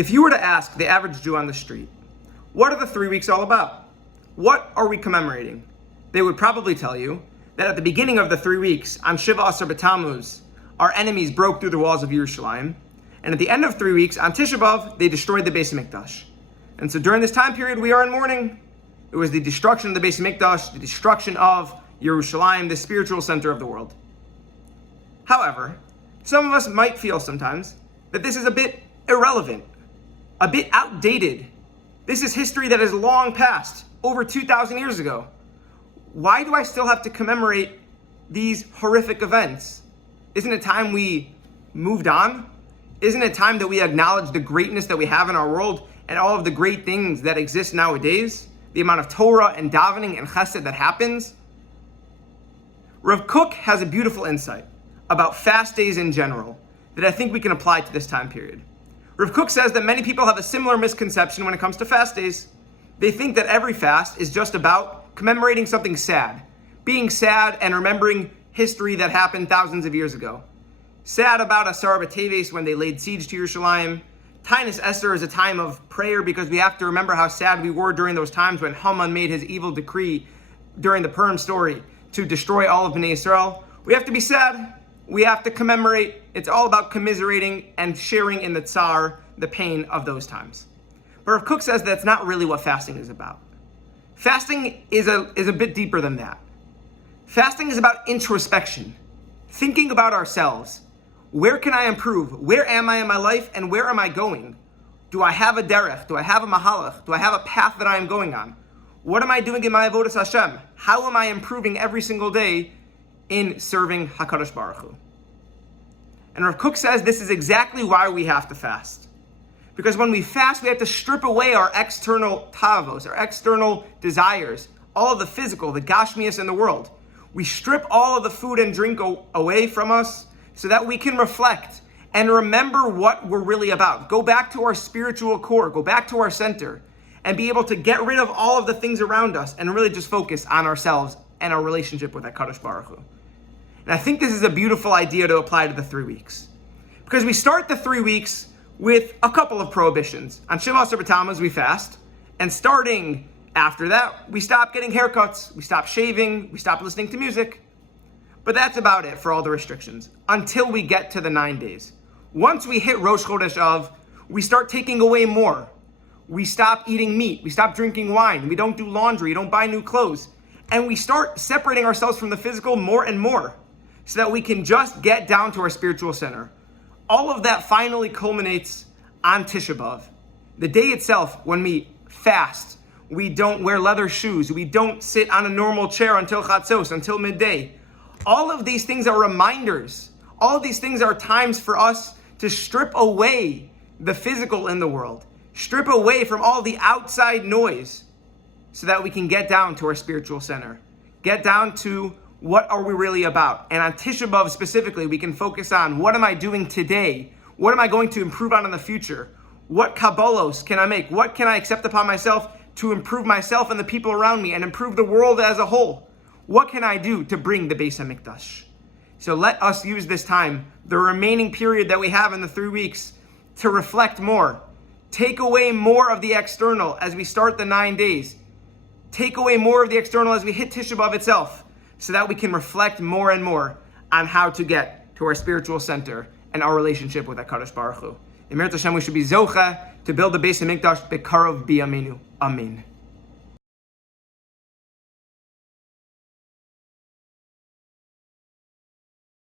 If you were to ask the average Jew on the street, what are the 3 weeks all about? What are we commemorating? They would probably tell you that at the beginning of the 3 weeks, on Shiva Asar B'Tammuz, our enemies broke through the walls of Yerushalayim, and at the end of 3 weeks, on Tisha B'Av, they destroyed the Beis HaMikdash. And so during this time period, we are in mourning. It was the destruction of the Beis HaMikdash, the destruction of Yerushalayim, the spiritual center of the world. However, some of us might feel sometimes that this is a bit irrelevant, a bit outdated. This is history that has long passed, over 2,000 years ago. Why do I still have to commemorate these horrific events? Isn't it time we moved on? Isn't it time that we acknowledge the greatness that we have in our world and all of the great things that exist nowadays? The amount of Torah and davening and chesed that happens? Rav Kook has a beautiful insight about fast days in general that I think we can apply to this time period. Rav Kook says that many people have a similar misconception when it comes to fast days. They think that every fast is just about commemorating something sad, being sad and remembering history that happened thousands of years ago. Sad about Asar B'Teves when they laid siege to Yerushalayim. Tainus Esther is a time of prayer because we have to remember how sad we were during those times when Haman made his evil decree during the Purim story to destroy all of Bnei Yisrael. We have to be sad. We have to commemorate. It's all about commiserating and sharing in the tsar, the pain of those times. But Rav Kook says that's not really what fasting is about. Fasting is a bit deeper than that. Fasting is about introspection, thinking about ourselves. Where can I improve? Where am I in my life and where am I going? Do I have a derech? Do I have a mahalach? Do I have a path that I am going on? What am I doing in my avodas Hashem? How am I improving every single day in serving HaKadosh Baruch Hu? And Rav Kook says this is exactly why we have to fast. Because when we fast, we have to strip away our external tavos, our external desires, all of the physical, the gashmias in the world. We strip all of the food and drink away from us so that we can reflect and remember what we're really about. Go back to our spiritual core, go back to our center, and be able to get rid of all of the things around us and really just focus on ourselves and our relationship with HaKadosh Baruch Hu. And I think this is a beautiful idea to apply to the 3 weeks. Because we start the 3 weeks with a couple of prohibitions. On Shiva Asar B'Tammuz, we fast, and starting after that, we stop getting haircuts, we stop shaving, we stop listening to music. But that's about it for all the restrictions, until we get to the 9 days. Once we hit Rosh Chodesh Av, we start taking away more. We stop eating meat, we stop drinking wine, we don't do laundry, we don't buy new clothes. And we start separating ourselves from the physical more and more, so that we can just get down to our spiritual center. All of that finally culminates on Tisha B'Av. The day itself, when we fast, we don't wear leather shoes, we don't sit on a normal chair until Chatzos, until midday. All of these things are reminders. All of these things are times for us to strip away the physical in the world, strip away from all the outside noise so that we can get down to our spiritual center, get down to what are we really about. And on Tisha B'Av specifically, we can focus on what am I doing today? What am I going to improve on in the future? What kabbalos can I make? What can I accept upon myself to improve myself and the people around me and improve the world as a whole? What can I do to bring the Beis HaMikdash? So let us use this time, the remaining period that we have in the 3 weeks, to reflect more. Take away more of the external as we start the 9 days. Take away more of the external as we hit Tisha B'Av itself, so that we can reflect more and more on how to get to our spiritual center and our relationship with HaKadosh Baruch Hu. In Merit Hashem, we should be zocha to build the Beis HaMikdash bekarov biyaminu. Amen.